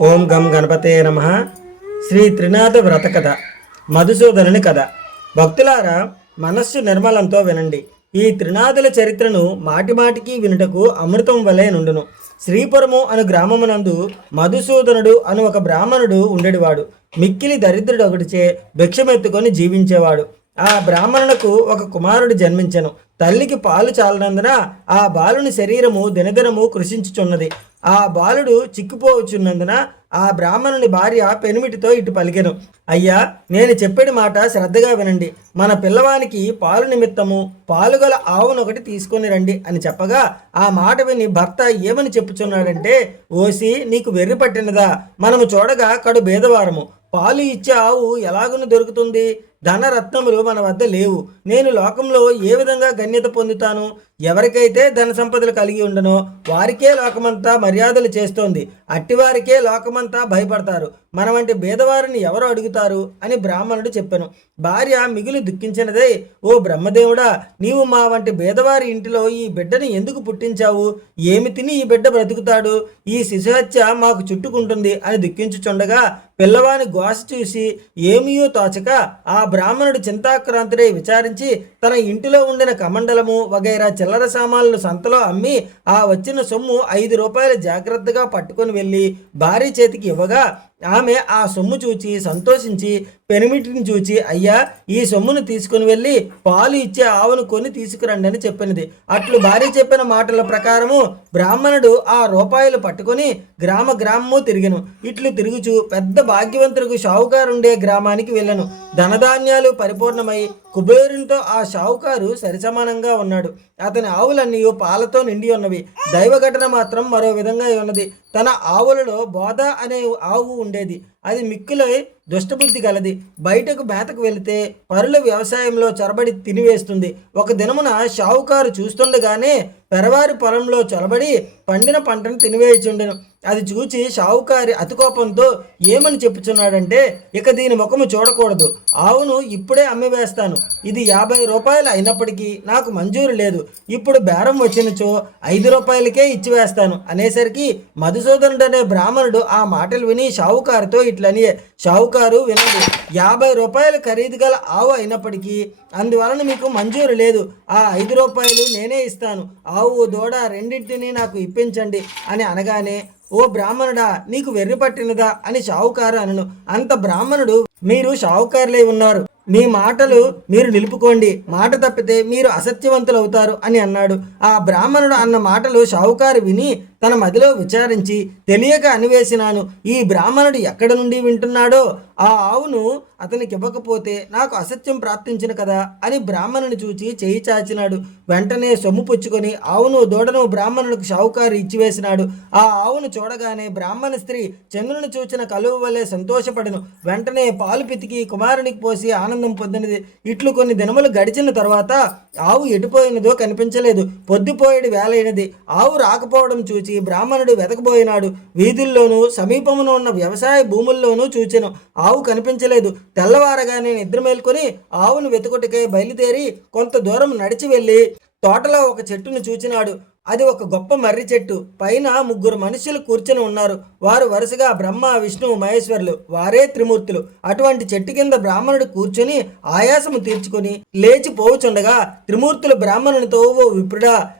ఓం గం గణపతే నమ. శ్రీ త్రినాథ వ్రత కథ మధుసూదనుని కథ. భక్తులారా మనస్సు నిర్మలంతో వినండి. ఈ త్రినాథుల చరిత్రను మాటిమాటికి వినుటకు అమృతం వలె నుండును. శ్రీపురము అను గ్రామమునందు మధుసూదనుడు అను ఒక బ్రాహ్మణుడు ఉండేవాడు. మిక్కిలి దరిద్రుడు ఒకటిచే భిక్షమెత్తుకొని జీవించేవాడు. ఆ బ్రాహ్మణులకు ఒక కుమారుడు జన్మించెను. తల్లికి పాలు చాలనందున ఆ బాలుని శరీరము దినదినము కృషించుచున్నది. ఆ బాలుడు చిక్కుపోవచ్చున్నందున ఆ బ్రాహ్మణుని భార్య పెనుమిటితో ఇటు పలికెను. అయ్యా నేను చెప్పేటి మాట శ్రద్ధగా వినండి. మన పిల్లవానికి పాలు నిమిత్తము పాలుగల ఆవునొకటి తీసుకొని రండి అని చెప్పగా ఆ మాట విని భర్త ఏమని చెప్పుచున్నాడంటే ఓసి నీకు వెర్రి పట్టినదా? మనము చూడగా కడు భేదవారము. పాలు ఇచ్చే ఆవు ఎలాగును దొరుకుతుంది? ధనరత్నములు మన వద్ద లేవు. నేను లోకంలో ఏ విధంగా గణ్యత పొందుతాను? ఎవరికైతే ధన సంపదలు కలిగి ఉండనో వారికే లోకమంతా మర్యాదలు చేస్తోంది. అట్టివారికే లోకమంతా భయపడతారు. మన వంటి భేదవారిని ఎవరు అడుగుతారు అని బ్రాహ్మణుడు చెప్పాను. భార్య మిగులు దుఃఖించినదే ఓ బ్రహ్మదేవుడా నీవు మా వంటి భేదవారి ఇంటిలో ఈ బిడ్డని ఎందుకు పుట్టించావు? ఏమి తిని ఈ బిడ్డ బ్రతుకుతాడు? ఈ శిశుహత్య మాకు చుట్టుకుంటుంది అని దుఃఖించుచుండగా పిల్లవాని గోస చూసి ఏమీయో తోచక ఆ బ్రాహ్మణుడు చింతాక్రాంతుడై విచారించి తన ఇంటిలో ఉండిన కమండలము వగైరా చిల్లర సామాన్లు సంతలో అమ్మి ఆ వచ్చిన సొమ్ము ఐదు రూపాయలు జాగ్రత్తగా పట్టుకొని వెళ్ళి భార్య చేతికి ఇవ్వగా ఆమె ఆ సొమ్ము చూచి సంతోషించి పెనిమిటిని చూచి అయ్యా ఈ సొమ్మును తీసుకుని వెళ్ళి పాలు ఇచ్చే ఆవును కొని తీసుకురండి అని చెప్పినది. అట్లు భార్య చెప్పిన మాటల ప్రకారము బ్రాహ్మణుడు ఆ రూపాయలు పట్టుకొని గ్రామ గ్రామము తిరిగెను. ఇట్లు తిరుగుచు పెద్ద భాగ్యవంతుడికి షావుకారుండే గ్రామానికి వెళ్ళను. ధనధాన్యాలు పరిపూర్ణమై కుబేరునితో ఆ షావుకారు సరిసమానంగా ఉన్నాడు. అతని ఆవులన్నీ పాలతో నిండి ఉన్నవి. దైవ ఘటన మాత్రం మరో విధంగా ఉన్నది. తన ఆవులలో బోధ అనే ఆవు ఉండేది. అది మిక్కులై దుష్టబుద్ధి గలది. బయటకు మేతకు వెళితే పరుల వ్యవసాయంలో చొరబడి తినివేస్తుంది. ఒక దినమున షావుకారు చూస్తుండగానే పెరవారి పొలంలో చొరబడి పండిన పంటను తినివేయుచుండెను. అది చూచి షావుకారి అతికోపంతో ఏమని చెప్పుచున్నాడంటే ఇక దీని ముఖము చూడకూడదు. ఆవును ఇప్పుడే అమ్మివేస్తాను. ఇది యాభై రూపాయలు అయినప్పటికీ నాకు మంజూరు లేదు. ఇప్పుడు బేరం వచ్చినచో ఐదు రూపాయలకే ఇచ్చివేస్తాను అనేసరికి మధుసూదనుడు అనే బ్రాహ్మణుడు ఆ మాటలు విని షావుకారుతో ఇట్లని షావుకారు వినండి. యాభై రూపాయలు ఖరీదు గల ఆవు అయినప్పటికీ అందువలన మీకు మంజూరు లేదు. ఆ ఐదు రూపాయలు నేనే ఇస్తాను. ఆవు దూడ రెండింటిని నాకు ఇప్పించండి అని అనగానే ఓ బ్రాహ్మణుడా నీకు వెర్రి పట్టినదా? అని షావుకారు అనను. అంత బ్రాహ్మణుడు మీరు షావుకారులై ఉన్నారు. మీ మాటలు మీరు నిలుపుకోండి. మాట తప్పితే మీరు అసత్యవంతులు అవుతారు అని అన్నాడు. ఆ బ్రాహ్మణుడు అన్న మాటలు షావుకారు విని తన మదిలో విచారించి తెలియక అనివేసినాను ఈ బ్రాహ్మణుడు ఎక్కడ నుండి వింటున్నాడో? ఆ ఆవును అతనికి ఇవ్వకపోతే నాకు అసత్యం ప్రాప్తించిన కదా అని బ్రాహ్మణుని చూచి చేయి చాచినాడు. వెంటనే సొమ్ము పుచ్చుకొని ఆవును దూడను బ్రాహ్మణుడికి షావుకారు ఇచ్చివేసినాడు. ఆ ఆవును చూడగానే బ్రాహ్మణ స్త్రీ చంద్రుని చూచిన కలువ వలె సంతోషపడను. వెంటనే పాలు పితికి కుమారునికి పోసి ఆనందం పొందినది. ఇట్లు కొన్ని దినములు గడిచిన తర్వాత ఆవు ఎటుపోయినదో కనిపించలేదు. పొద్దుపోయేడు వేలైనది. ఆవు రాకపోవడం చూచి బ్రాహ్మణుడు వెతకబోయినాడు. వీధుల్లోనూ సమీపమున ఉన్న వ్యవసాయ భూముల్లోనూ చూచెను. ఆవు కనిపించలేదు. తెల్లవారగానే నిద్ర మేల్కొని ఆవును వెతుకుటకై బయలుదేరి కొంత దూరం నడిచి వెళ్ళి తోటలో ఒక చెట్టును చూచినాడు. అది ఒక గొప్ప మర్రి చెట్టు. పైన ముగ్గురు మనుషులు కూర్చొని ఉన్నారు. వారు వరుసగా బ్రహ్మ విష్ణు మహేశ్వరులు వారే త్రిమూర్తులు. అటువంటి చెట్టు కింద బ్రాహ్మణుడు కూర్చొని ఆయాసము తీర్చుకొని లేచి పోవుచుండగా త్రిమూర్తులు బ్రాహ్మణునితో ఓ విప్రుడా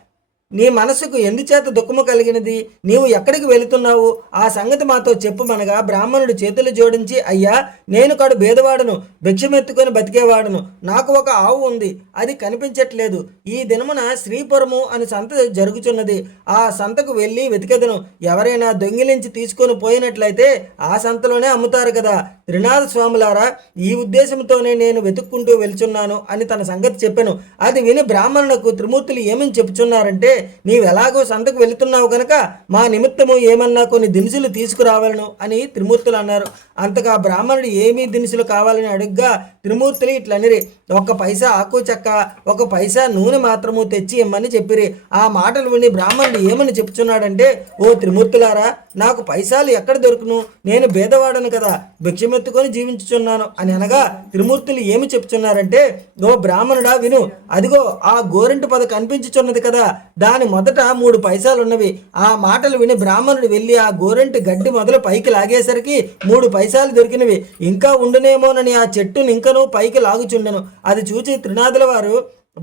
నీ మనసుకు ఎందుచేత దుఃఖము కలిగినది? నీవు ఎక్కడికి వెళుతున్నావు? ఆ సంగతి మాతో చెప్పుమనగా బ్రాహ్మణుడు చేతులు జోడించి అయ్యా నేను కడు భేదవాడను భిక్షమెత్తుకొని బతికేవాడను. నాకు ఒక ఆవు ఉంది అది కనిపించట్లేదు. ఈ దినమున శ్రీపురము అని సంత జరుగుచున్నది. ఆ సంతకు వెళ్ళి వెతికెదను. ఎవరైనా దొంగిలించి తీసుకొని పోయినట్లయితే ఆ సంతలోనే అమ్ముతారు కదా. త్రినాథ స్వాములారా ఈ ఉద్దేశంతోనే నేను వెతుక్కుంటూ వెళ్చున్నాను అని తన సంగతి చెప్పాను. అది విని బ్రాహ్మణులకు త్రిమూర్తులు ఏమని చెప్పుచున్నారంటే నీవు ఎలాగో సంతకు వెళుతున్నావు కనుక మా నిమిత్తము ఏమన్నా కొన్ని దినుసులు తీసుకురావాలను అని త్రిమూర్తులు అన్నారు. అంతగా బ్రాహ్మణుడు ఏమీ దినుసులు కావాలని అడుగ్గా త్రిమూర్తులు ఇట్లనిరి ఒక పైసా ఆకు చెక్క ఒక పైసా నూనె మాత్రము తెచ్చి ఇమ్మని చెప్పిరి. ఆ మాటలు విని బ్రాహ్మణుడు ఏమని చెప్తున్నాడంటే ఓ త్రిమూర్తులారా నాకు పైసాలు ఎక్కడ దొరుకును? నేను భేదవాడను కదా భిక్షమెత్తుకొని జీవించుచున్నాను. అని అనగా త్రిమూర్తులు ఏమి చెప్తున్నారంటే ఓ బ్రాహ్మణుడా విను. అదిగో ఆ గోరింటి పద కనిపించుచున్నది కదా దాని మొదట మూడు పైసాలు ఉన్నవి ఆ మాటలు విని బ్రాహ్మణుడు వెళ్ళి ఆ గోరంటి గడ్డి మొదలు పైకి లాగేసరికి మూడు పైసలు దొరికినవి. ఇంకా ఉండునేమోనని ఆ చెట్టుని ఇంకా ఇంకనూ పైకి లాగుచుండెను. అది చూచి త్రినాథుల వారు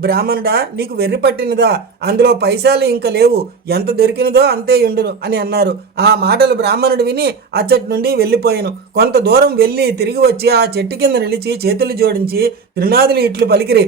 బ్రాహ్మణుడా నీకు వెర్రి పట్టినదా? అందులో పైసాలు ఇంకా లేవు. ఎంత దొరికినదో అంతే ఉండును అని అన్నారు. ఆ మాటలు బ్రాహ్మణుడు విని అచ్చటి నుండి వెళ్ళిపోయాను. కొంత దూరం వెళ్ళి తిరిగి వచ్చి ఆ చెట్టు కింద నిలిచి చేతులు జోడించి త్రినాథులు ఇట్లు పలికిరి.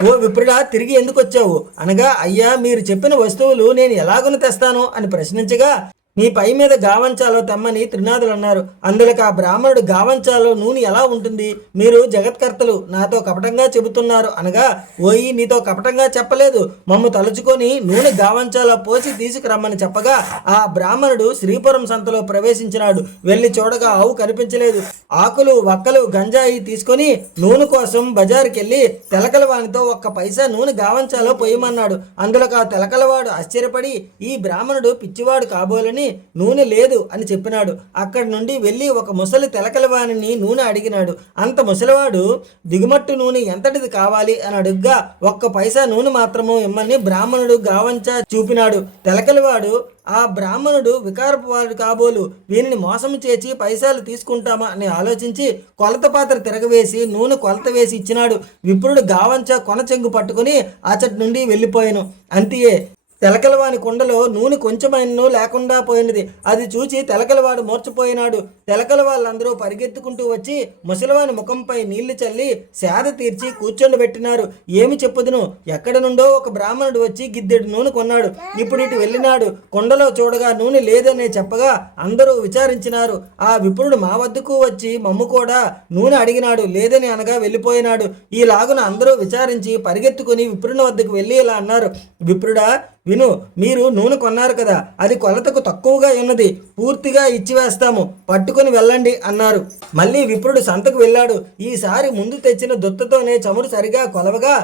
ఓ విప్రుడా తిరిగి ఎందుకు వచ్చావు అనగా అయ్యా మీరు చెప్పిన వస్తువులు నేను ఎలాగను తెస్తాను అని ప్రశ్నించగా నీ పై మీద గావంచాలో తెమ్మని త్రినాథులు అన్నారు అందులోకి ఆ బ్రాహ్మణుడు గావంచాలో నూనె ఎలా ఉంటుంది? మీరు జగత్కర్తలు నాతో కపటంగా చెబుతున్నారు అనగా ఓయి నీతో కపటంగా చెప్పలేదు. మమ్ము తలుచుకొని నూనె గావంచాలో పోసి తీసుకురమ్మని చెప్పగా ఆ బ్రాహ్మణుడు శ్రీపురం సంతలో ప్రవేశించినాడు. వెళ్ళి చూడగా ఆవు కనిపించలేదు. ఆకులు వక్కలు గంజాయి తీసుకొని నూనె కోసం బజారుకి వెళ్ళి తెలకలవానితో ఒక్క పైసా నూనె గావంచాలో పోయమన్నాడు. అందులో ఆ తెలకలవాడు ఆశ్చర్యపడి ఈ బ్రాహ్మణుడు పిచ్చివాడు కాబోలని నూనె లేదు అని చెప్పినాడు. అక్కడి నుండి వెళ్ళి ఒక ముసలి తెలకలవాణిని నూనె అడిగినాడు. అంత ముసలివాడు దిగుమట్టు నూనె ఎంతటిది కావాలి? అని అడుగ్గా ఒక్క పైసా నూనె మాత్రము ఇమ్మని బ్రాహ్మణుడు గావంచా చూపినాడు. తెలకలవాడు ఆ బ్రాహ్మణుడు వికారపు వాడు కాబోలు వీనిని మోసం చేసి పైసలు తీసుకుంటామా? అని ఆలోచించి కొలత పాత్ర తిరగవేసి నూనె కొలత వేసి ఇచ్చినాడు. విప్రుడు గావంచ కొన చెంగు పట్టుకుని అచ్చటి నుండి వెళ్ళిపోయాను. అంతియే తెలకలవాని కుండలో నూనె కొంచెమైనను లేకుండా పోయినది. అది చూచి తెలకలవాడు మూర్చపోయినాడు తెలకల వాళ్ళందరూ పరిగెత్తుకుంటూ వచ్చి ముసలివాని ముఖంపై నీళ్ళు చల్లి సేద తీర్చి కూర్చొని ఏమి చెప్పుదును? ఎక్కడ నుండో ఒక బ్రాహ్మణుడు వచ్చి గిద్దెడు నూనె కొన్నాడు. ఇప్పుడు ఇటు వెళ్ళినాడు. కుండలో చూడగా నూనె లేదనే చెప్పగా అందరూ విచారించినారు. ఆ విప్రుడు మా వద్దకు వచ్చి మమ్ము కూడా నూనె అడిగినాడు. లేదని అనగా వెళ్ళిపోయినాడు. ఈ లాగున అందరూ విచారించి పరిగెత్తుకుని విప్రుని వద్దకు వెళ్ళి ఇలా అన్నారు. విప్రుడా విను మీరు నూనె కొన్నారు కదా అది కొలతకు తక్కువగా ఉన్నది పూర్తిగా ఇచ్చివేస్తాము పట్టుకుని వెళ్ళండి అన్నారు. మళ్ళీ విప్రుడు సంతకు వెళ్ళాడు ఈసారి ముందు తెచ్చిన దుత్తతోనే చమురు సరిగా కొలవగా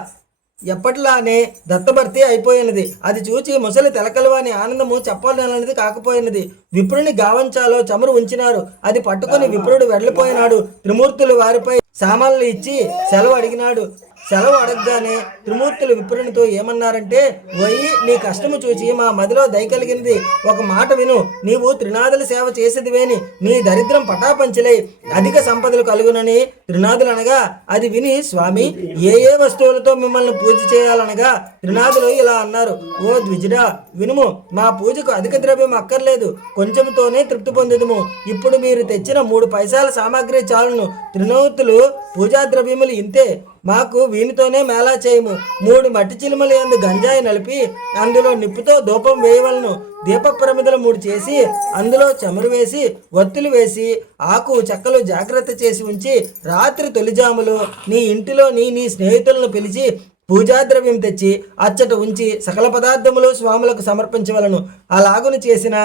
ఎప్పటిలానే దత్తభర్తీ అయిపోయినది. అది చూచి ముసలి తెలకలవాని ఆనందము చెప్పాలన్నది కాకపోయినది. విప్రుని గావంచాలో చమురు ఉంచినారు. అది పట్టుకుని విప్రుడు వెళ్ళిపోయినాడు. త్రిమూర్తులు వారిపై సామాన్లు ఇచ్చి సెలవు అడిగినాడు. సెలవు అడగగానే త్రిమూర్తులు విప్రునితో ఏమన్నారంటే వయ్యి నీ కష్టము చూచి మా మదిలో దయకలిగినది ఒక మాట విను. నీవు త్రినాదుల సేవ చేసేదివేని నీ దరిద్రం పటాపంచలై అధిక సంపదలు కలుగునని త్రినాదులు అనగా అది విని స్వామి ఏ ఏ వస్తువులతో మిమ్మల్ని పూజ చేయాలనగా త్రినాదులు ఇలా అన్నారు. ఓ ద్విజుడా వినుము మా పూజకు అధిక ద్రవ్యం అక్కర్లేదు. కొంచెంతోనే తృప్తి పొందుదుము. ఇప్పుడు మీరు తెచ్చిన మూడు పైసల సామాగ్రి చాలును. త్రినూర్తులు పూజా ద్రవ్యములు ఇంతే. మాకు వీనితోనే మేళా చేయము. మూడు మట్టి చిలుమలు ఎందు గంజాయి నలిపి అందులో నిప్పుతో ధూపం వేయవలను. దీప ప్రమిదలు మూడు చేసి అందులో చమురు వేసి ఒత్తులు వేసి ఆకు చెక్కలు జాగ్రత్త చేసి ఉంచి రాత్రి తొలిజాములు నీ ఇంటిలోని నీ స్నేహితులను పిలిచి పూజాద్రవ్యం తెచ్చి అచ్చట ఉంచి సకల పదార్థములు స్వాములకు సమర్పించవలను. అలాగును చేసిన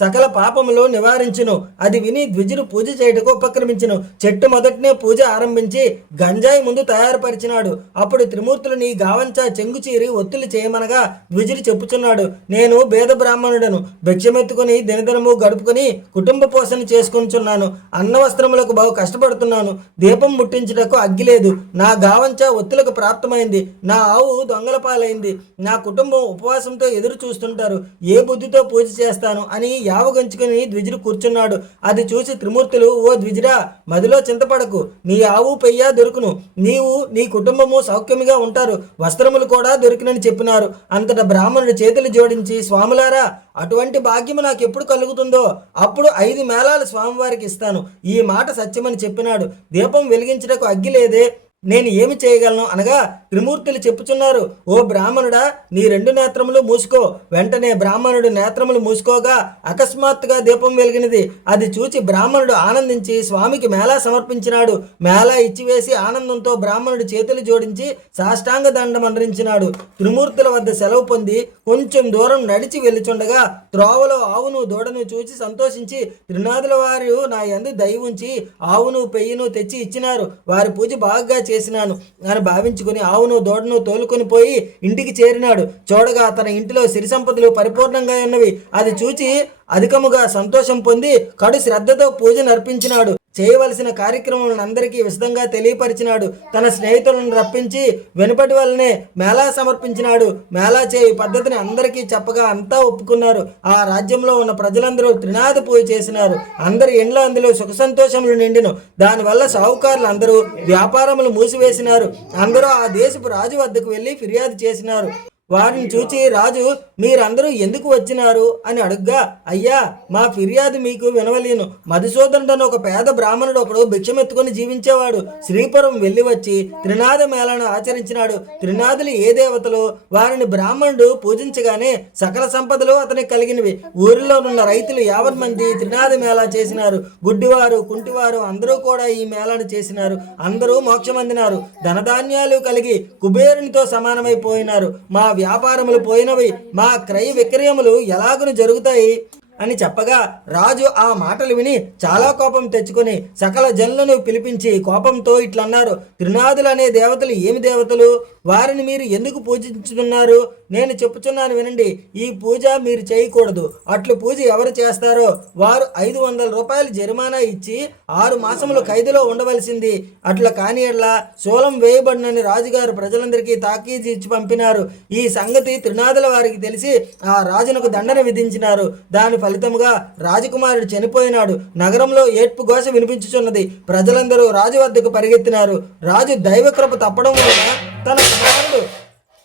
సకల పాపములు నివారించును. అది విని ద్విజుడు పూజ చేయుటకు ఉపక్రమించును. చెట్టు మొదటినే పూజ ఆరంభించి గంజాయి ముందు తయారుపరిచినాడు. అప్పుడు త్రిమూర్తులు నీ గావంచా చెంగు చీరి ఒత్తులు చేయమనగా ద్విజులు చెప్పుచున్నాడు నేను భేద బ్రాహ్మణుడను. భిక్షమెత్తుకుని దినదినము గడుపుకొని కుటుంబ పోషణ చేసుకుంటున్నాను అన్న వస్త్రములకు బహు కష్టపడుతున్నాను. దీపం ముట్టించుటకు అగ్గి లేదు. నా గావంచా ఒత్తులకు ప్రాప్తమైంది. నా ఆవు దొంగల పాలైంది. నా కుటుంబం ఉపవాసంతో ఎదురు చూస్తుంటారు ఏ బుద్ధితో పూజ చేస్తాను? అని యావగంచుకుని ద్విజుడు కూర్చున్నాడు. అది చూసి త్రిమూర్తులు ఓ ద్విజుడా మదిలో చింతపడకు. నీ ఆవు పెయ్య దొరుకును. నీవు నీ కుటుంబము సౌఖ్యముగా ఉంటారు. వస్త్రములు కూడా దొరికినని చెప్పినారు. అంతట బ్రాహ్మణుడు చేతులు జోడించి స్వాములారా అటువంటి భాగ్యము నాకు ఎప్పుడు కలుగుతుందో? అప్పుడు ఐదు మేళాలు స్వామివారికి ఇస్తాను. ఈ మాట సత్యమని చెప్పినాడు. దీపం వెలిగించటకు అగ్గి లేదే. నేను ఏమి చేయగలను? అనగా త్రిమూర్తులు చెప్పుచున్నారు. ఓ బ్రాహ్మణుడా నీ రెండు నేత్రములు మూసుకో. వెంటనే బ్రాహ్మణుడు నేత్రములు మూసుకోగా అకస్మాత్తుగా దీపం వెలిగినది. అది చూచి బ్రాహ్మణుడు ఆనందించి స్వామికి మేళా సమర్పించినాడు. మేళా ఇచ్చివేసి ఆనందంతో బ్రాహ్మణుడు చేతులు జోడించి సాష్టాంగ దండం అందించినాడు త్రిమూర్తుల వద్ద సెలవు పొంది కొంచెం దూరం నడిచి వెళ్ళిచుండగా త్రోవలో ఆవును దూడను చూసి సంతోషించి త్రినాథుల వారు నా యందు దయ ఉంచి ఆవును పెయ్యను తెచ్చి ఇచ్చినారు. వారి పూజ బాగా చేసినాను అని భావించుకుని ఆవును దూడను తోలుకొని పోయి ఇంటికి చేరినాడు. చూడగా తన ఇంటిలో సిరి సంపదలు పరిపూర్ణంగా ఉన్నవి. అది చూచి అధికముగా సంతోషం పొంది కడు శ్రద్ధతో పూజ నర్పించినాడు. చేయవలసిన కార్యక్రమాలను అందరికీ విశదంగా తెలియపరిచినాడు. తన స్నేహితులను రప్పించి వెనుపటి వల్లనే మేళా సమర్పించినాడు. మేళా చేయి పద్ధతిని అందరికీ చెప్పగా అంతా ఒప్పుకున్నారు. ఆ రాజ్యంలో ఉన్న ప్రజలందరూ త్రినాథ పూజ చేసినారు. అందరి ఇండ్ల అందులో సుఖ సంతోషములు నిండిను. దానివల్ల సాహుకారులు అందరూ వ్యాపారములు మూసివేసినారు. అందరూ ఆ దేశపు రాజు వద్దకు వెళ్ళి ఫిర్యాదు చేసినారు. వారిని చూచి రాజు మీరందరూ ఎందుకు వచ్చినారు? అని అడుగ్గా అయ్యా మా ఫిర్యాదు మీకు వినవలేను. మధుసూదనుడని ఒక పేద బ్రాహ్మణుడు ఒకడు భిక్షమెత్తుకొని జీవించేవాడు. శ్రీపురం వెళ్ళి వచ్చి త్రినాద మేళను ఆచరించినాడు. త్రినాదులు ఏ దేవతలు? వారిని బ్రాహ్మణుడు పూజించగానే సకల సంపదలు అతనికి కలిగినవి. ఊరిలో ఉన్న రైతులు యావన్ మంది త్రినాద మేళా చేసినారు. గుడ్డివారు కుంటివారు అందరూ కూడా ఈ మేళను చేసినారు. అందరూ మోక్షమందినారు ధనధాన్యాలు కలిగి కుబేరునితో సమానమైపోయినారు. మా వ్యాపారములు పోయినవి. మా క్రయ విక్రయములు ఎలాగును జరుగుతాయి? అని చెప్పగా రాజు ఆ మాటలు విని చాలా కోపం తెచ్చుకొని సకల జనులను పిలిపించి కోపంతో ఇట్లన్నారు త్రినాథులు అనే దేవతలు ఏమి దేవతలు? వారిని మీరు ఎందుకు పూజించుతున్నారు? నేను చెప్పుచున్నాను వినండి ఈ పూజ మీరు చేయకూడదు. అట్లు పూజ ఎవరు చేస్తారో వారు ఐదు వందల రూపాయలు జరిమానా ఇచ్చి ఆరు మాసములు ఖైదులో ఉండవలసింది. అట్లా కాని ఎడ్ల శూలం వేయబడినని రాజుగారు ప్రజలందరికీ తాకీజీ ఇచ్చి పంపినారు. ఈ సంగతి త్రినాథుల వారికి తెలిసి ఆ రాజునకు దండన విధించినారు. దాని ఫలితముగా రాజకుమారుడు చనిపోయినాడు. నగరంలో ఏడ్పు ఘోష వినిపించుచున్నది. ప్రజలందరూ రాజు వద్దకు పరిగెత్తినారు. రాజు దైవకృప తప్పడం వలన తన కుమారుడు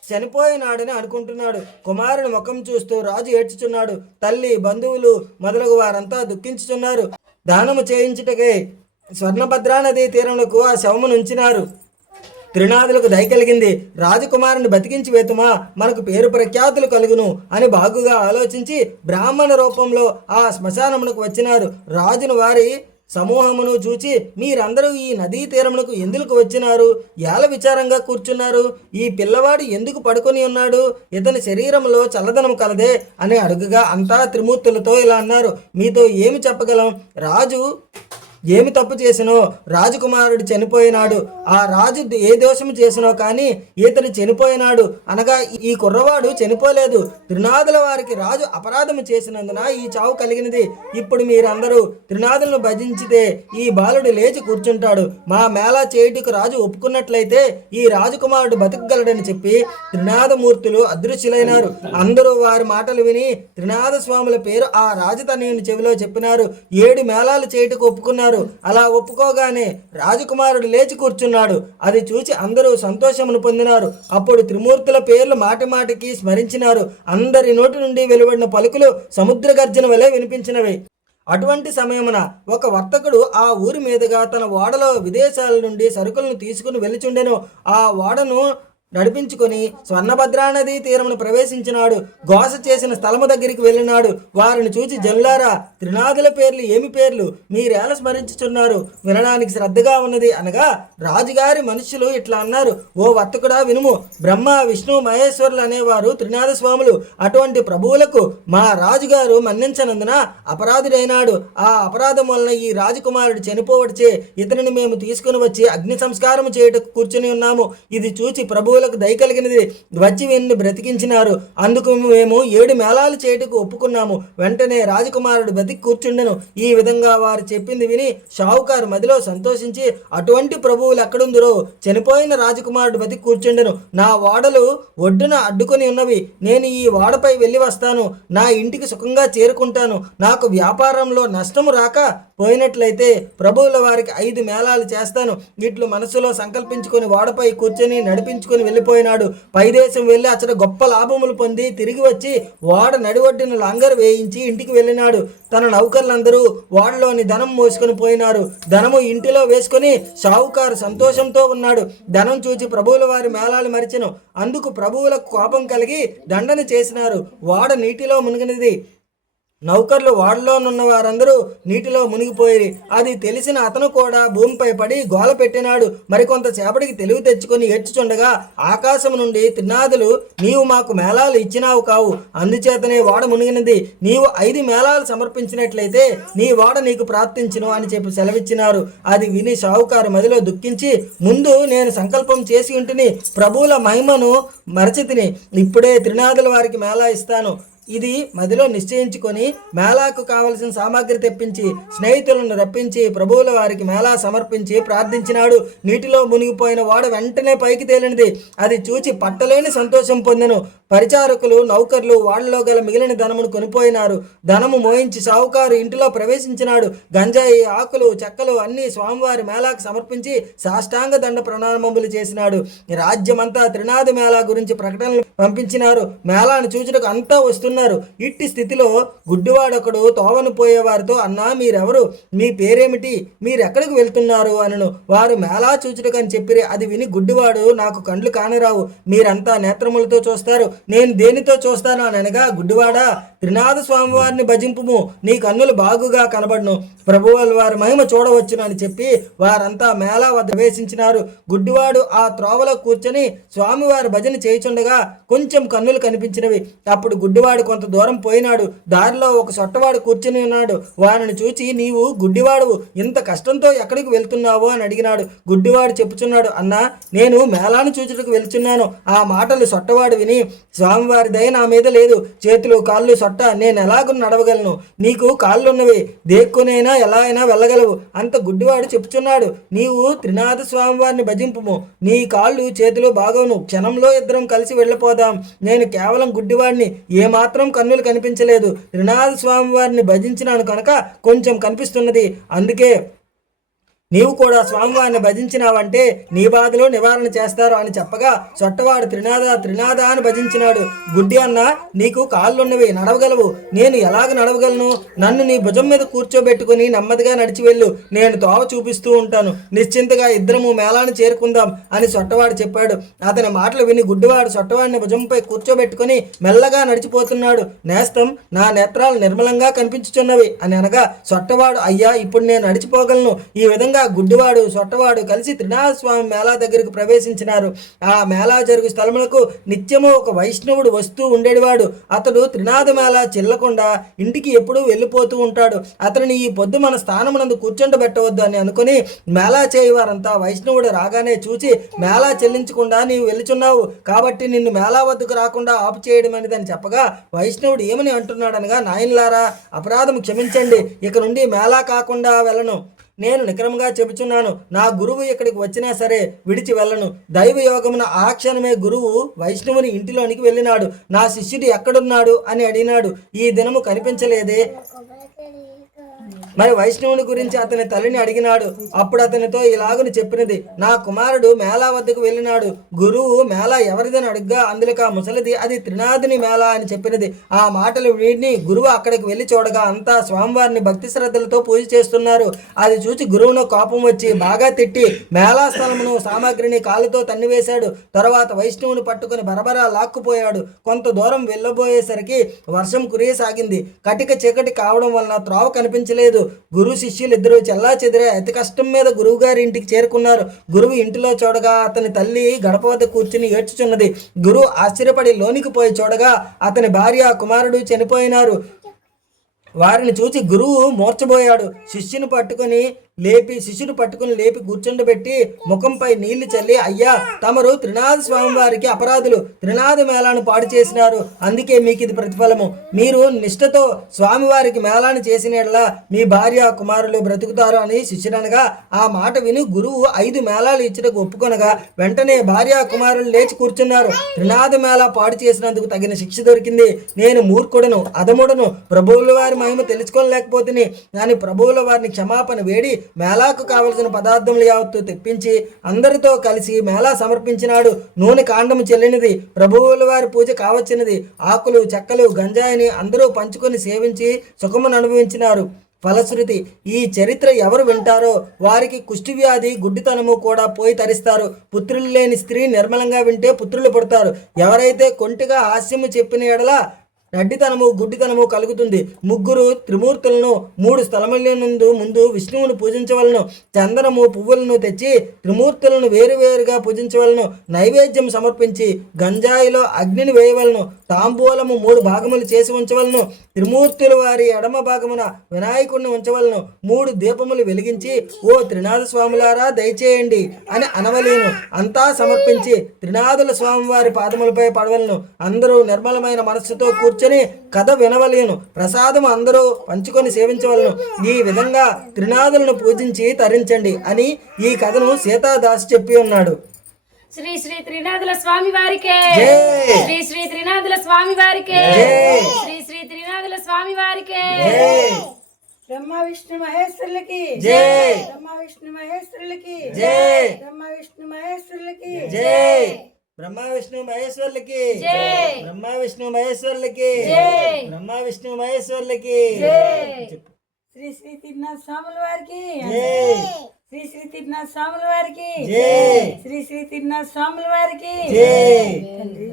చనిపోయినాడని అనుకుంటున్నాడు. కుమారుని ముఖం చూస్తూ రాజు ఏడ్చుచున్నాడు. తల్లి బంధువులు మొదలగు వారంతా దుఃఖించుచున్నారు. దానము చేయించుటకే స్వర్ణభద్రా నదీ తీరములకు ఆ శవమును ఉంచినారు త్రినాథులకు దయ కలిగింది. రాజకుమారుని బతికించి వేతుమా? మనకు పేరు ప్రఖ్యాతులు కలుగును అని బాగుగా ఆలోచించి బ్రాహ్మణ రూపంలో ఆ శ్మశానమునకు వచ్చినారు. రాజును వారి సమూహమును చూచి మీరందరూ ఈ నదీ తీరమునకు ఎందుకు వచ్చినారు? ఎలా విచారంగా కూర్చున్నారు? ఈ పిల్లవాడు ఎందుకు పడుకొని ఉన్నాడు? ఇతని శరీరంలో చల్లదనం కలదే అని అడుగుగా అంతా త్రిమూర్తులతో ఇలా అన్నారు. మీతో ఏమి చెప్పగలం? రాజు ఏమి తప్పు చేసినో? రాజకుమారుడు చనిపోయినాడు. ఆ రాజు ఏ దోషము చేసినో కానీ ఇతను చనిపోయినాడు. అనగా ఈ కుర్రవాడు చనిపోలేదు. త్రినాథుల వారికి రాజు అపరాధము చేసినందున ఈ చావు కలిగినది. ఇప్పుడు మీరందరూ త్రినాథులను భజించితే ఈ బాలుడు లేచి కూర్చుంటాడు. మా మేళా చేయుటకు రాజు ఒప్పుకున్నట్లయితే ఈ రాజకుమారుడు బతకగలడని చెప్పి త్రినాదమూర్తులు అదృశ్యులైనారు. అందరూ వారి మాటలు విని త్రినాద స్వాముల పేరు ఆ రాజతనయుని చెవిలో చెప్పినారు. ఏడు మేళాలు చేయుటకు ఒప్పుకున్నారు. అలా ఒప్పుకోగానే రాజకుమారుడు లేచి కూర్చున్నాడు. అది చూసి అందరూ సంతోషమును పొందినారు. అప్పుడు త్రిమూర్తుల పేర్లు మాటి మాటికి స్మరించినారు. అందరి నోటి నుండి వెలువడిన పలుకులు సముద్ర గర్జన వలె వినిపించినవి. అటువంటి సమయమున ఒక వర్తకుడు ఆ ఊరి మీదుగా తన ఓడలో విదేశాల నుండి సరుకులను తీసుకుని వెళ్ళిచుండెను. ఆ ఓడను నడిపించుకొని స్వర్ణభద్రానదీ తీరమును ప్రవేశించినాడు. గోస చేసిన స్థలము దగ్గరికి వెళ్ళినాడు. వారిని చూచి జల్లారా త్రినాదుల పేర్లు ఏమి పేర్లు? మీరేలా స్మరించుచున్నారు? వినడానికి శ్రద్ధగా ఉన్నది. అనగా రాజుగారి మనుషులు ఇట్లా అన్నారు. ఓ వర్తకుడా వినుము. బ్రహ్మ విష్ణు మహేశ్వరులు అనేవారు త్రినాథ స్వాములు. అటువంటి ప్రభువులకు మా రాజుగారు మన్నించనందున అపరాధుడైనాడు. ఆ అపరాధం వలన ఈ రాజకుమారుడు చనిపోవడిచే ఇతనిని మేము తీసుకుని వచ్చి అగ్ని సంస్కారం చేయుటకు కూర్చుని ఉన్నాము. ఇది చూచి జీవులకు దయ కలిగినది. వచ్చి వీరిని బ్రతికించినారు. అందుకు మేము ఏడు మేళాలు చేయుటకు ఒప్పుకున్నాము. వెంటనే రాజకుమారుడు బతికి కూర్చుండెను. ఈ విధంగా వారు చెప్పింది విని షావుకారు మదిలో సంతోషించి అటువంటి ప్రభువులు ఎక్కడుందిరో? చనిపోయిన రాజకుమారుడు బతికి కూర్చుండెను. నా ఓడలు ఒడ్డున అడ్డుకొని ఉన్నవి. నేను ఈ ఓడపై వెళ్ళి వస్తాను. నా ఇంటికి సుఖంగా చేరుకుంటాను. నాకు వ్యాపారంలో నష్టము రాక పోయినట్లయితే ప్రభువుల వారికి ఐదు మేళాలు చేస్తాను. వీటిలో మనసులో సంకల్పించుకొని ఓడపై కూర్చొని నడిపించుకొని వెళ్ళిపోయినాడు. పైదేశం వెళ్ళి అతడు గొప్ప లాభములు పొంది తిరిగి వచ్చి ఓడ నడివడ్డిన లంగర్ వేయించి ఇంటికి వెళ్ళినాడు. తన నౌకర్లందరూ ఓడలోని ధనం మోసుకొని పోయినారు. ధనము ఇంటిలో వేసుకొని షావుకారు సంతోషంతో ఉన్నాడు. ధనం చూచి ప్రభువుల వారి మేళాలు మరిచెను. అందుకు ప్రభువులకు కోపం కలిగి దండన చేసినారు. ఓడ నీటిలో మునిగినది నౌకర్లు వాడలోనున్న వారందరూ నీటిలో మునిగిపోయి అది తెలిసిన అతను కూడా భూమిపై పడి గోల పెట్టినాడు. మరికొంత సేపటికి తెలివి తెచ్చుకొని ఏడ్చుచుండగా ఆకాశం నుండి త్రినాథులు నీవు మాకు మేళాలు ఇచ్చినావు కావు. అందుచేతనే వాడ మునిగినది. నీవు ఐదు మేళాలు సమర్పించినట్లయితే నీ వాడ నీకు ప్రార్థించును అని చెప్పి సెలవిచ్చినారు. అది విని షావుకారు మదిలో దుఃఖించి ముందు నేను సంకల్పం చేసి ఉంటుని ప్రభువుల మహిమను మరచితిని. ఇప్పుడే త్రినాదుల వారికి మేళా ఇస్తాను. ఇది మదిలో నిశ్చయించుకొని మేళాకు కావలసిన సామాగ్రి తెప్పించి స్నేహితులను రప్పించి ప్రభువుల వారికి మేళా సమర్పించి ప్రార్థించినాడు. నీటిలో మునిగిపోయిన వాడు వెంటనే పైకి తేలినది. అది చూచి పట్టలేని సంతోషం పొందెను. పరిచారకులు నౌకర్లు వాళ్ళలో గల మిగిలిన ధనమును కొనిపోయినారు. ధనము మోయించి సావుకారు ఇంటిలో ప్రవేశించినాడు. గంజాయి ఆకులు చెక్కలు అన్ని స్వామివారి మేళాకు సమర్పించి సాష్టాంగ దండ ప్రణామములు చేసినాడు. రాజ్యమంతా త్రినాథ మేళా గురించి ప్రకటనలు పంపించినారు. మేళాను చూచుటకు అంతా వస్తున్నారు. ఇట్టి స్థితిలో గుడ్డివాడొకడు తోవను పోయే వారితో అన్నా మీరెవరు? మీ పేరేమిటి? మీరెక్కడికి వెళ్తున్నారు? అనను. వారు మేళా చూచుటకు అని చెప్పిరి అది విని గుడ్డివాడు నాకు కండ్లు కానరావు. మీరంతా నేత్రములతో చూస్తారు. నేను దేనితో చూస్తాను అని అనగా గుడ్డివాడ త్రినాథ స్వామివారిని భజింపుము. నీ కన్నులు బాగుగా కనబడును. ప్రభువుల వారి మహిమ చూడవచ్చును అని చెప్పి వారంతా మేళా వద్ద ప్రవేశించినారు. గుడ్డివాడు ఆ త్రోవలో కూర్చొని స్వామివారి భజన చేయుచుండగా కొంచెం కన్నులు కనిపించినవి. అప్పుడు గుడ్డివాడు కొంత దూరం పోయినాడు. దారిలో ఒక సొట్టవాడు కూర్చుని ఉన్నాడు. వారిని చూచి నీవు గుడ్డివాడు ఇంత కష్టంతో ఎక్కడికి వెళ్తున్నావు? అని అడిగినాడు. గుడ్డివాడు చెప్పుచున్నాడు అన్నా నేను మేళాను చూచుటకు వెళ్తున్నాను ఆ మాటలు సొట్టవాడు విని స్వామివారి దయ నా మీద లేదు. చేతులు కాళ్ళు సొట్ట నేను ఎలాగూ నడవగలను? నీకు కాళ్ళున్నవి దేక్కునైనా ఎలా అయినా వెళ్ళగలవు. అంత గుడ్డివాడు చెప్పుచున్నాడు. నీవు త్రినాథ స్వామివారిని భజింపుము. నీ కాళ్ళు చేతులు బాగోను. క్షణంలో ఇద్దరం కలిసి వెళ్ళిపోదాం. నేను కేవలం గుడ్డివాడిని. ఏమాత్రం కన్నులు కనిపించలేదు. త్రినాథ స్వామివారిని భజించినాను కనుక కొంచెం కనిపిస్తున్నది. అందుకే నీవు కూడా స్వామివారిని భజించినావంటే నీ బాధలు నివారణ చేస్తారు అని చెప్పగా చొట్టవాడు త్రినాద త్రినాద అని భజించినాడు. గుడ్డి అన్న నీకు కాళ్ళున్నవి నడవగలవు. నేను ఎలాగ నడవగలను? నన్ను నీ భుజం మీద కూర్చోబెట్టుకుని నెమ్మదిగా నడిచి వెళ్ళు. నేను తోవ చూపిస్తూ ఉంటాను. నిశ్చింతగా ఇద్దరము మేళాన్ని చేరుకుందాం అని చొట్టవాడు చెప్పాడు. అతని మాటలు విని గుడ్డివాడు చొట్టవాడిని భుజంపై కూర్చోబెట్టుకుని మెల్లగా నడిచిపోతున్నాడు. నేస్తం నా నేత్రాలు నిర్మలంగా కనిపించుచున్నవి అని అనగా చొట్టవాడు అయ్యా ఇప్పుడు నేను నడిచిపోగలను. ఈ విధంగా గుడ్డివాడు సొట్టవాడు కలిసి త్రినాథ స్వామి మేళా దగ్గరికి ప్రవేశించినారు. ఆ మేళా జరుగు స్థలములకు నిత్యము ఒక వైష్ణవుడు వస్తూ ఉండేవాడు. అతడు త్రినాథ మేళా చెల్లకుండా ఇంటికి ఎప్పుడూ వెళ్ళిపోతూ ఉంటాడు. అతనిని ఈ పొద్దు మన స్థానమునందు కూర్చుండబెట్టవద్దు అని అనుకుని మేళా చేయవారంతా వైష్ణవుడు రాగానే చూచి మేళా చెల్లించకుండా నీవు వెళ్చున్నావు కాబట్టి నిన్ను మేళా వద్దకు రాకుండా ఆపు చేయడం అనేది చెప్పగా వైష్ణవుడు ఏమని అంటున్నాడనగా నాయన్లారా అపరాధం క్షమించండి. ఇక నుండి మేళా కాకుండా వెళ్ళను. నేను నిక్రమంగా చెబుచున్నాను. నా గురువు ఇక్కడికి వచ్చినా సరే విడిచి వెళ్ళను. దైవ యోగమున ఆ క్షణమే గురువు వైష్ణవుని ఇంటిలోనికి వెళ్ళినాడు. నా శిష్యుడు ఎక్కడున్నాడు అని అడిగినాడు. ఈ దినము కనిపించలేదే. మరి వైష్ణవుని గురించి అతని తల్లిని అడిగినాడు. అప్పుడు అతనితో ఇలాగని చెప్పినది నా కుమారుడు మేళా వద్దకు వెళ్ళినాడు. గురువు మేళా ఎవరిదని అడుగ్గా అందులోకి ఆ ముసలిది అది త్రినాథుని మేళా అని చెప్పినది. ఆ మాటలు వీడిని గురువు అక్కడికి వెళ్ళి చూడగా అంతా స్వామివారిని భక్తి శ్రద్ధలతో పూజ చేస్తున్నారు. అది చూసి గురువును కోపం వచ్చి బాగా తిట్టి మేళా స్థలమును సామాగ్రిని కాలుతో తన్నివేశాడు. తర్వాత వైష్ణవుని పట్టుకుని బరబరా లాక్కుపోయాడు. కొంత దూరం వెళ్ళబోయేసరికి వర్షం కురియసాగింది. కటిక చీకటి కావడం వలన త్రోవ కనిపించలేదు. గురు శిష్యులు ఇద్దరు చెల్లా చెదిరే అతి కష్టం మీద గురువు గారి ఇంటికి చేరుకున్నారు. గురువు ఇంటిలో చూడగా అతని తల్లి గడప వద్ద కూర్చుని ఏడ్చుచున్నది. గురువు ఆశ్చర్యపడి లోనికి పోయి చూడగా అతని భార్య కుమారుడు చనిపోయినారు. వారిని చూసి గురువు మూర్చబోయాడు శిష్యుని పట్టుకొని లేపి శిష్యుడు పట్టుకుని లేపి కూర్చుండబెట్టి ముఖంపై నీళ్ళు చల్లి అయ్యా తమరు త్రినాథ స్వామి వారికి అపరాధులు. త్రినాథ మేళాను పాడు చేసినారు. అందుకే మీకు ఇది ప్రతిఫలము. మీరు నిష్ఠతో స్వామివారికి మేళాను చేసినట్లా మీ భార్య కుమారులు బ్రతుకుతారు అని శిష్యుడనగా ఆ మాట విని గురువు ఐదు మేళాలు ఇచ్చుటకు ఒప్పుకొనగా వెంటనే భార్య కుమారులు లేచి కూర్చున్నారు. త్రినాథ మేళా పాడు చేసినందుకు తగిన శిక్ష దొరికింది. నేను మూర్ఖుడను అధముడను ప్రభువుల వారి మహిమ తెలుసుకోలేకపోతుంది కానీ ప్రభువుల వారిని క్షమాపణ వేడి మేళాకు కావలసిన పదార్థములు యావత్తు తెప్పించి అందరితో కలిసి మేళా సమర్పించినాడు. నూనె కాండము చెల్లినది. ప్రభువుల వారి పూజ కావచ్చినది. ఆకులు చెక్కలు గంజాయిని అందరూ పంచుకొని సేవించి సుఖమును అనుభవించినారు. ఫలశ్రుతి ఈ చరిత్ర ఎవరు వింటారో వారికి కుష్టి వ్యాధి గుడ్డితనము కూడా పోయి తరిస్తారు. పుత్రులు లేని స్త్రీ నిర్మలంగా వింటే పుత్రులు పుడతారు. ఎవరైతే కొంటిగా హాస్యము చెప్పిన ఎడల రెడ్డితనము గుడ్డితనము కలుగుతుంది. ముగ్గురు త్రిమూర్తులను మూడు స్థలములందు ముందు విష్ణువును పూజించవలను. చందనము పువ్వులను తెచ్చి త్రిమూర్తులను వేరువేరుగా పూజించవలను. నైవేద్యం సమర్పించి గంజాయిలో అగ్నిని వేయవలను. తాంబూలము మూడు భాగములు చేసి ఉంచవలను. త్రిమూర్తులు వారి ఎడమ భాగమున వినాయకుడిని ఉంచవలను. మూడు దీపములు వెలిగించి ఓ త్రినాథ స్వాములారా దయచేయండి అని అనవలేను. అంతా సమర్పించి త్రినాథుల స్వామివారి పాదములపై పడవలను. అందరూ నిర్మలమైన మనస్సుతో కూర్చొని కథ వినవలేను. ప్రసాదం అందరూ పంచుకొని సేవించవలను. ఈ విధంగా త్రినాథులను పూజించి తరించండి అని ఈ కథను సీతాదాస్ చెప్పి ఉన్నాడు. శ్రీ శ్రీ త్రినాథుల స్వామి వారికే. జై. శ్రీ శ్రీ త్రినాథుల స్వామి వారికే. జై. శ్రీ శ్రీ త్రినాథుల స్వామి వారికే. జై! బ్రహ్మ విష్ణు మహేశ్వరులకి. జై! బ్రహ్మ విష్ణు మహేశ్వరులకి. జై! బ్రహ్మ విష్ణు మహేశ్వరులకి. జై! బ్రహ్మ విష్ణు మహేశ్వర్లకి జై. బ్రహ్మ విష్ణు మహేశ్వర్లకి జై. బ్రహ్మ విష్ణు మహేశ్వర్లకి. శ్రీ శ్రీ తిరునాథ స్వాముల వారికి జై శ్రీ శ్రీ తిరునాథ స్వాముల వారికి జై శ్రీ శ్రీ తిరునాథ స్వాముల వారికి జై తండ్రి